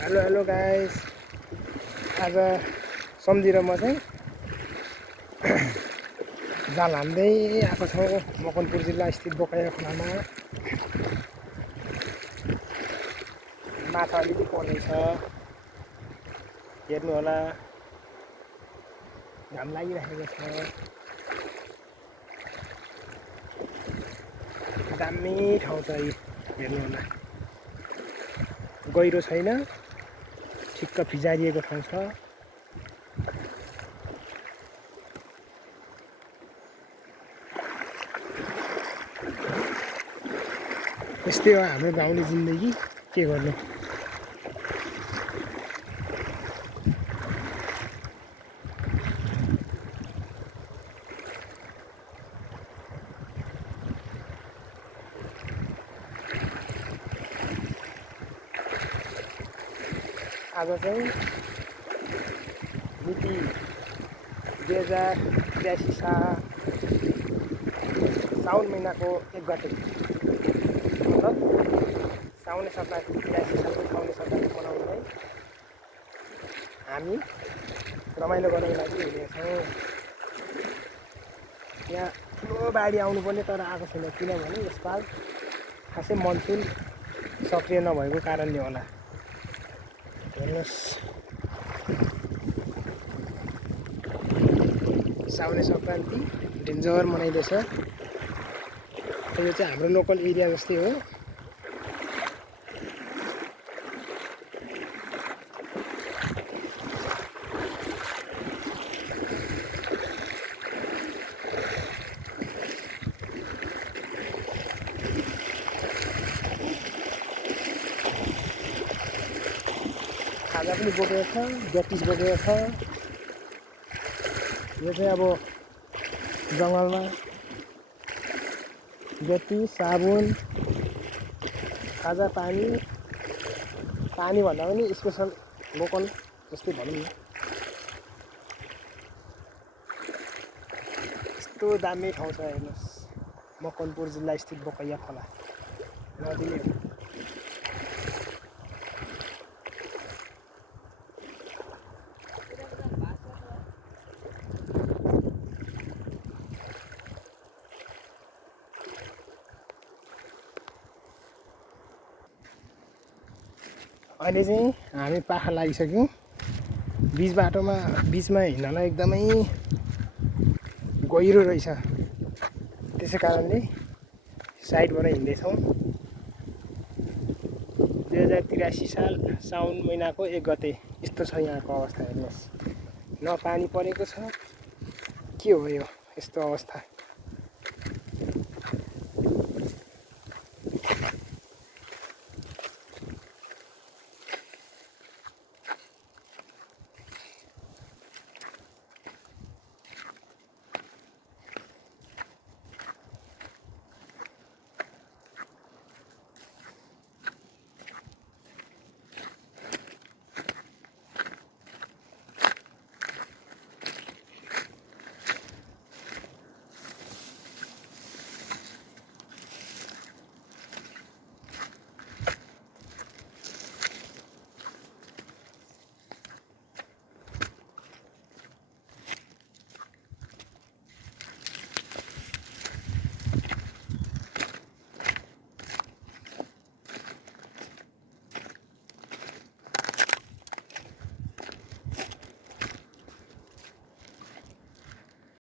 Hello hello guys, आज सम्झी र म चाहिँ जाल हान्दै आएको छौँ मकवानपुर जिल्ला स्थित बोकाया खोलामा। माछा अलिकति पर्दैछ, हेर्नु होला। घाम लागिरहेको छ, दामी ठाउँ छ यो, हेर्नु होला। गहिरो छैन, ठिक्क फिजारिएको ठाउँ छ। यस्तै हो हाम्रो गाउँले जिन्दगी, के गर्नु। आज चाहिँ मिति 2083 साउन महिनाको 1 गते, मतलब साउने सङ्क्रान्ति 83 सालको साउने सङ्क्रान्ति मनाउनुलाई हामी रमाइलो गर्नको लागि हिँडेछौँ। यहाँ ठुलो बाढी आउनुपर्ने तर आएको छैन, किनभने यसपाल खासै मनसुन सक्रिय नभएको कारणले होला। हेर्नुहोस्, साउने सङ्क्रान्ति डेन्जर मनाइँदैछ। यो चाहिँ हाम्रो लोकल एरिया जस्तै हो। खाजा पनि बोकेको छ, ग्याटिस बोकेको छ। यो चाहिँ अब जङ्गलमा ग्याटिस, साबुन, खाजा, पानी भन्दा पनि स्पेसल लोकल जस्तै भनौँ न। यस्तो दामी ठाउँ छ, हेर्नुहोस्। मकवानपुर जिल्ला स्थित बोकैया खोला नदीले हो। अहिले चाहिँ हामी पाखा लागिसक्यौँ। बिचमा हिँड्नलाई एकदमै गहिरो रहेछ, त्यसै कारणले साइडबाट हिँड्दैछौँ। 2083 साल साउन महिनाको 1 गते यस्तो छ यहाँको अवस्था। हेर्नुहोस्, न पानी परेको छ, के हो यो यस्तो अवस्था।